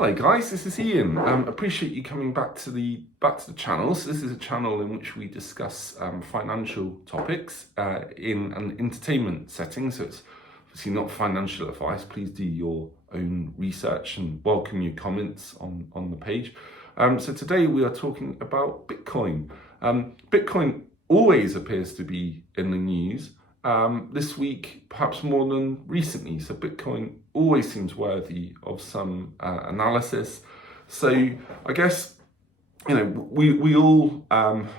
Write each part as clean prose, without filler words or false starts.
Hello guys, this is Ian. Appreciate you coming back to the channel. So this is a channel in which we discuss financial topics in an entertainment setting. So it's obviously not financial advice. Please do your own research and welcome your comments on the page. So today we are talking about Bitcoin. Bitcoin always appears to be in the news. This week, perhaps more than recently. So Bitcoin always seems worthy of some analysis. So I guess, we all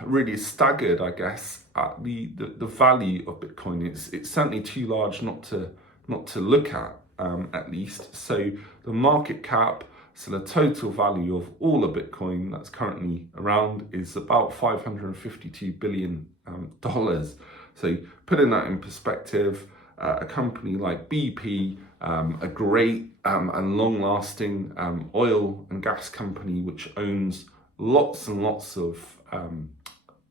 really staggered, I guess, at the value of Bitcoin. It's certainly too large not to look at least. So the market cap, so the total value of all of Bitcoin that's currently around is about $552 billion. So putting that in perspective, a company like BP, a great and long-lasting oil and gas company which owns lots and lots of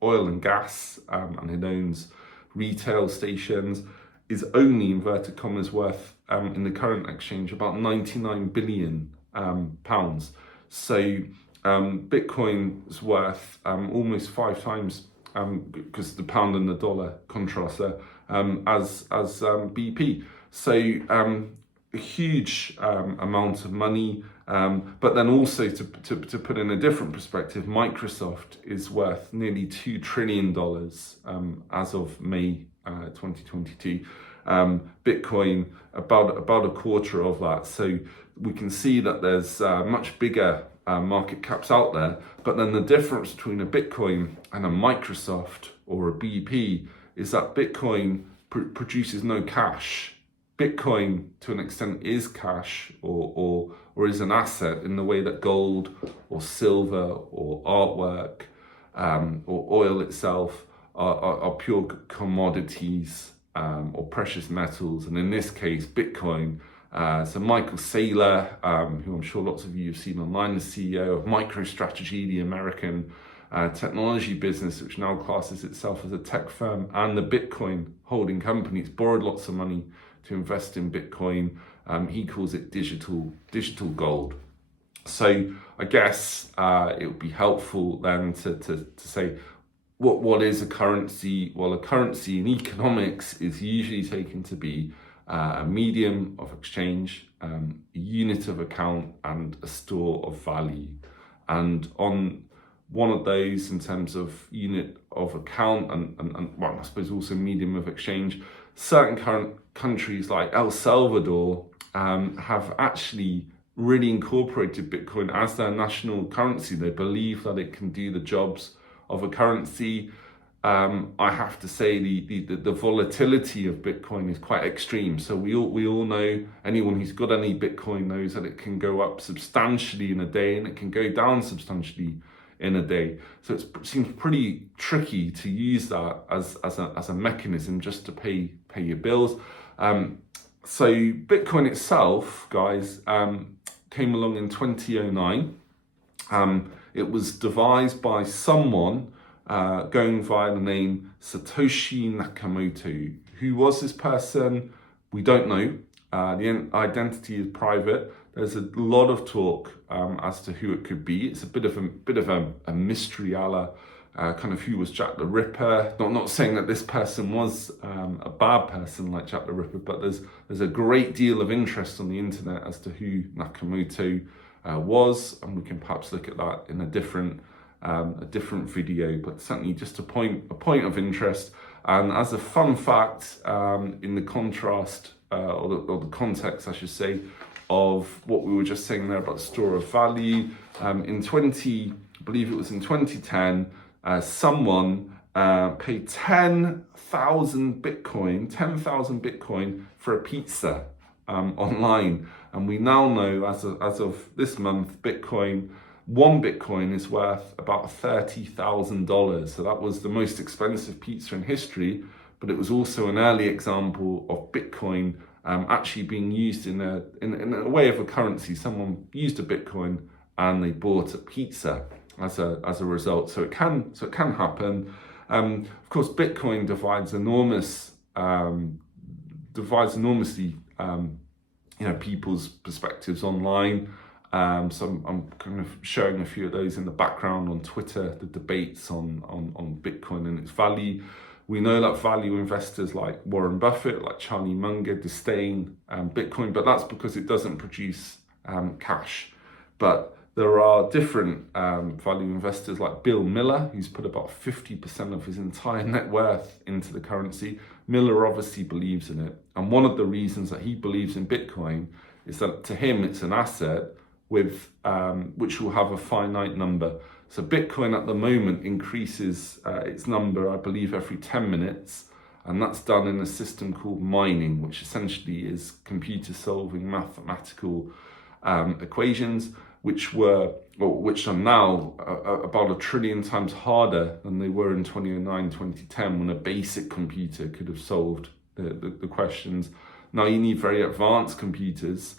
oil and gas, and it owns retail stations, is only, inverted commas, worth in the current exchange about 99 billion pounds. So Bitcoin is worth almost 5 times, because the pound and the dollar contrast there, as BP. So a huge amount of money, but then also to put in a different perspective, Microsoft is worth nearly $2 trillion as of May 2022. Bitcoin about a quarter of that. So we can see that there's much bigger market caps out there, but then the difference between a Bitcoin and a Microsoft or a BP is that Bitcoin produces no cash. Bitcoin, to an extent, is cash or is an asset in the way that gold or silver or artwork or oil itself are pure commodities or precious metals. And in this case, Bitcoin. So Michael Saylor, who I'm sure lots of you have seen online, the CEO of MicroStrategy, the American technology business, which now classes itself as a tech firm, and the Bitcoin holding company. It's borrowed lots of money to invest in Bitcoin. He calls it digital gold. So I guess it would be helpful then to say, what is a currency? Well, a currency in economics is usually taken to be a medium of exchange, a unit of account, and a store of value. And on one of those, in terms of unit of account and well, I suppose also medium of exchange, certain current countries like El Salvador have actually really incorporated Bitcoin as their national currency. They believe that it can do the jobs of a currency. I have to say the volatility of Bitcoin is quite extreme. So we all know, anyone who's got any Bitcoin knows that it can go up substantially in a day and it can go down substantially in a day. So it seems pretty tricky to use that as a mechanism just to pay your bills. So Bitcoin itself, guys, came along in 2009. It was devised by someone going via the name Satoshi Nakamoto. Who was this person? We don't know. The identity is private. There's a lot of talk as to who it could be. It's a bit of a mystery, a la kind of who was Jack the Ripper. Not saying that this person was a bad person like Jack the Ripper, but there's a great deal of interest on the internet as to who Nakamoto was, and we can perhaps look at that in a different video, but certainly just a point of interest. And as a fun fact, in the contrast or the context, I should say, of what we were just saying there about store of value, I believe it was in 2010, someone paid 10,000 Bitcoin for a pizza online, and we now know as of this month, one Bitcoin is worth about $30,000. So that was the most expensive pizza in history, but it was also an early example of Bitcoin actually being used in a way of a currency. Someone used a Bitcoin and they bought a pizza as a result. So it can happen. Of course, Bitcoin divides enormously people's perspectives online. So I'm kind of showing a few of those in the background on Twitter, the debates on Bitcoin and its value. We know that value investors like Warren Buffett, like Charlie Munger, disdain Bitcoin, but that's because it doesn't produce cash. But there are different value investors like Bill Miller, who's put about 50% of his entire net worth into the currency. Miller obviously believes in it. And one of the reasons that he believes in Bitcoin is that to him it's an asset with which will have a finite number. So Bitcoin at the moment increases its number, I believe, every 10 minutes. And that's done in a system called mining, which essentially is computer solving mathematical equations, which are now about 1 trillion times harder than they were in 2009, 2010, when a basic computer could have solved the questions. Now you need very advanced computers.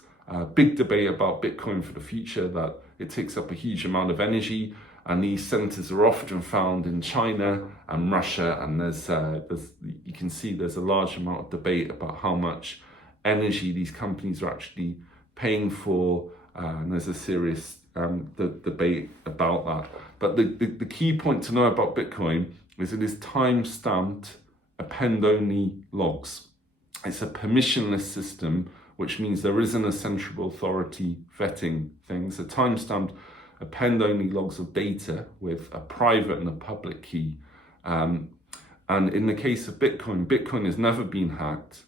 Big debate about Bitcoin for the future, that it takes up a huge amount of energy, and these centers are often found in China and Russia, and there's you can see there's a large amount of debate about how much energy these companies are actually paying for, and there's a serious debate about that. But the key point to know about Bitcoin is it is time-stamped append-only logs. It's a permissionless system, which means there isn't a central authority vetting things. So time-stamped append-only logs of data with a private and a public key. And in the case of Bitcoin, Bitcoin has never been hacked.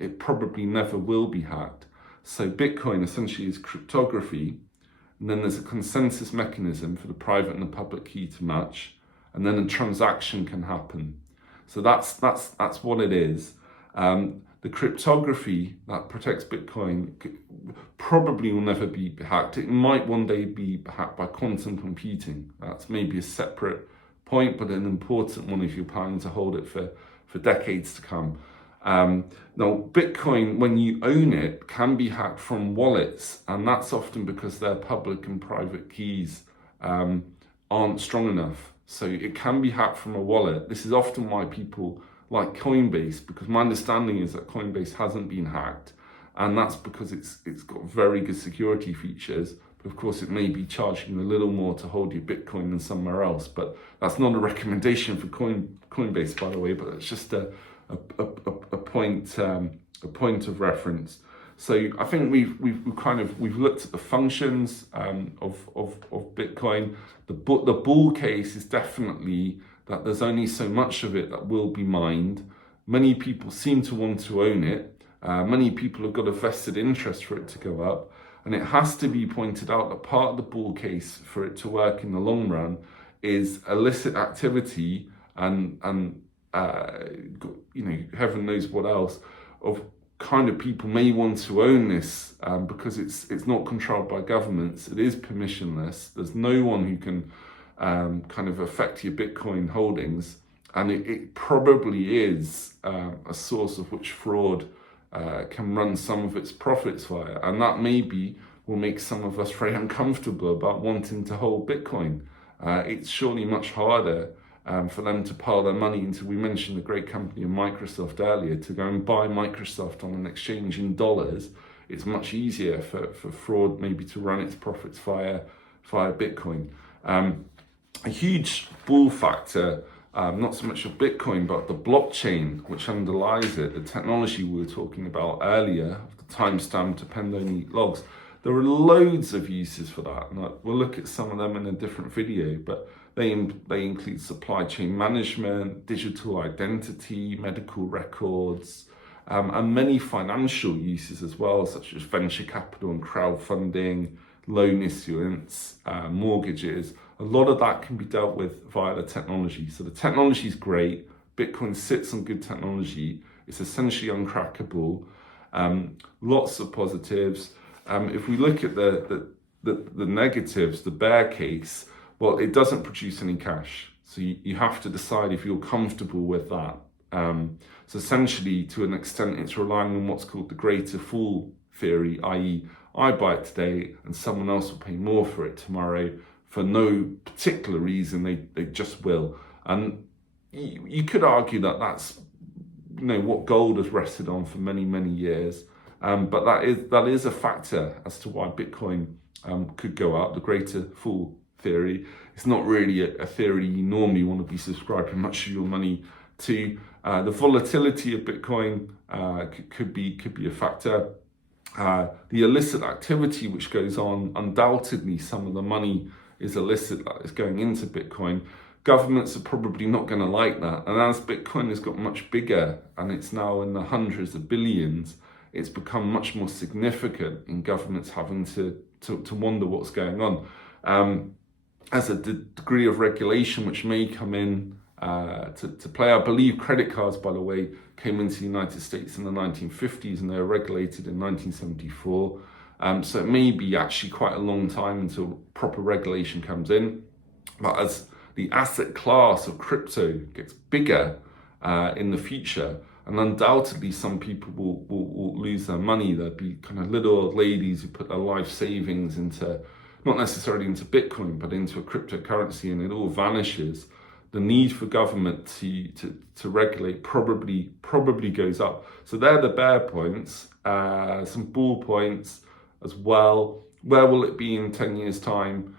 It probably never will be hacked. So Bitcoin essentially is cryptography, and then there's a consensus mechanism for the private and the public key to match, and then a transaction can happen. So that's what it is. The cryptography that protects Bitcoin probably will never be hacked. It might one day be hacked by quantum computing. That's maybe a separate point, but an important one if you're planning to hold it for decades to come. Now, Bitcoin, when you own it, can be hacked from wallets, and that's often because their public and private keys aren't strong enough. So it can be hacked from a wallet. This is often why people like Coinbase, because my understanding is that Coinbase hasn't been hacked, and that's because it's got very good security features. But of course, it may be charging you a little more to hold your Bitcoin than somewhere else. But that's not a recommendation for Coinbase, by the way. But it's just a point of reference. So I think we've looked at the functions of Bitcoin. The bull case is definitely that there's only so much of it that will be mined. Many people seem to want to own it. Many people have got a vested interest for it to go up. And it has to be pointed out that part of the bull case for it to work in the long run is illicit activity and heaven knows what else of kind of people may want to own this because it's not controlled by governments. It is permissionless. There's no one who can kind of affect your Bitcoin holdings, and it probably is a source of which fraud can run some of its profits via, and that maybe will make some of us very uncomfortable about wanting to hold Bitcoin. It's surely much harder for them to pile their money into, we mentioned the great company of Microsoft earlier, to go and buy Microsoft on an exchange in dollars. It's much easier for fraud maybe to run its profits via Bitcoin. A huge bull factor, not so much of Bitcoin, but the blockchain which underlies it, the technology we were talking about earlier, the timestamp append-only logs. There are loads of uses for that, and we'll look at some of them in a different video, but they include supply chain management, digital identity, medical records, and many financial uses as well, such as venture capital and crowdfunding, loan issuance, mortgages. A lot of that can be dealt with via the technology. So the technology is great. Bitcoin sits on good technology. It's essentially uncrackable. Lots of positives. If we look at the negatives, the bear case, well, it doesn't produce any cash. So you have to decide if you're comfortable with that. So essentially, to an extent, it's relying on what's called the greater fool theory, i.e. I buy it today and someone else will pay more for it tomorrow for no particular reason, they just will. And you could argue that that's what gold has rested on for many, many years. But that is a factor as to why Bitcoin could go up, the greater fool theory. It's not really a theory you normally want to be subscribing much of your money to. The volatility of Bitcoin could be a factor. The illicit activity which goes on, undoubtedly some of the money is illicit that is going into Bitcoin. Governments are probably not going to like that. And as Bitcoin has got much bigger and it's now in the hundreds of billions, it's become much more significant in governments having to wonder what's going on. As a degree of regulation which may come in to play. I believe credit cards, by the way, came into the United States in the 1950s and they were regulated in 1974. So it may be actually quite a long time until proper regulation comes in. But as the asset class of crypto gets bigger in the future, and undoubtedly some people will lose their money. There'll be kind of little old ladies who put their life savings into, not necessarily into Bitcoin, but into a cryptocurrency, and it all vanishes. The need for government to regulate probably goes up. So they're the bear points. Some bull points as well. Where will it be in 10 years' time?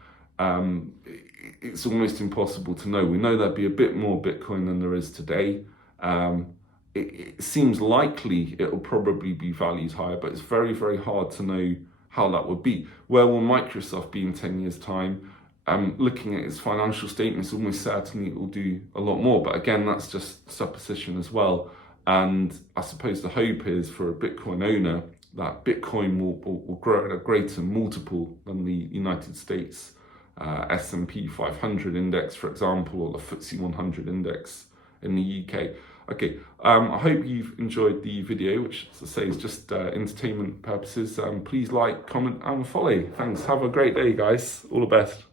It's almost impossible to know. We know there'll be a bit more Bitcoin than there is today. It seems likely it will probably be valued higher, but it's very, very hard to know how that would be. Where will Microsoft be in 10 years' time? Looking at its financial statements, almost certainly it will do a lot more. But again, that's just supposition as well. And I suppose the hope is for a Bitcoin owner that Bitcoin will grow at a greater multiple than the United States S&P 500 index, for example, or the FTSE 100 index in the UK. Okay, I hope you've enjoyed the video, which, as I say, is just entertainment purposes. Please like, comment, and follow. Thanks. Have a great day, guys. All the best.